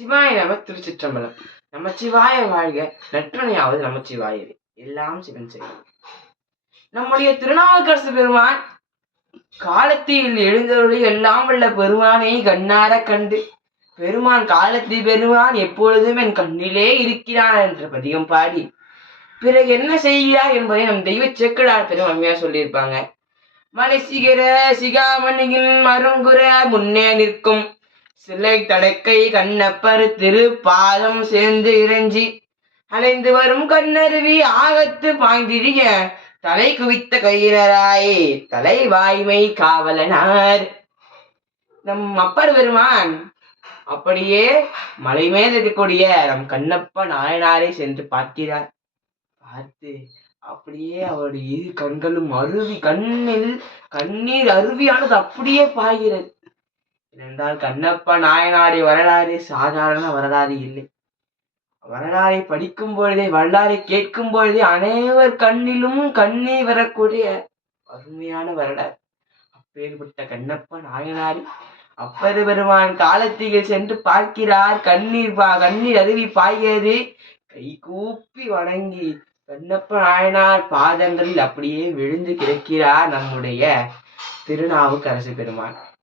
சிவாய நம திருச்சிற்றம்பலம். நமச்சிவாய வாழ்க, நற்றுணையாவது நமச்சிவாயவே. எல்லாம் சிவன் செய்யும். நம்முடைய திருநாவுக்கரசு பெருமான் காலத்தில் எழுந்தருளி எல்லாம் உள்ள பெருமானை கண்ணார கண்டு, பெருமான் காலத்தில் பெருமான் எப்பொழுதும் என் கண்ணிலே இருக்கிறான் என்ற பதிகம் பாடி பிறகு என்ன செய்கிறார் என்பதை நம் தெய்வ சேக்கிழார் பெருமையா சொல்லியிருப்பாங்க. மலை சிகர சிகாமணியின் மருங்குற முன்னே நிற்கும் சிலை தடக்கை கண்ணப்பர் திருப்பாதம் சேர்ந்து இறைஞ்சி அலைந்து வரும் கண்ணருவி ஆகத்து பாய்ந்திழிய தலை குவித்த கையினராயே தலை வாய்மை காவலனார். நம் அப்பர் பெருமான் அப்படியே மலை மேல் இருக்கக்கூடிய நம் கண்ணப்ப நாயனாரை சென்று பார்க்கிறார். பார்த்து அப்படியே அவருடைய இரு கண்களும் அருவி, கண்ணில் கண்ணீர் அருவியானது அப்படியே பாய்கிறது. என்றால் கண்ணப்ப நாயனாருடைய வரலாறு சாதாரண வரலாறு இல்லை. வரலாறை படிக்கும் பொழுதே, வரலாறை கேட்கும் பொழுதே அனைவர் கண்ணிலும் கண்ணீர் வரக்கூடிய அருமையான வரலாறு. அப்பேற்பட்ட கண்ணப்ப நாயனார் அப்பர் பெருமான் காலத்தில் சென்று பார்க்கிறார். கண்ணீர் அருவி பாய்கிறது. கை கூப்பி வணங்கி கண்ணப்ப நாயனார் பாதங்களில் அப்படியே விழுந்து கிடக்கிறார் நம்முடைய திருநாவுக்கரசு பெருமான்.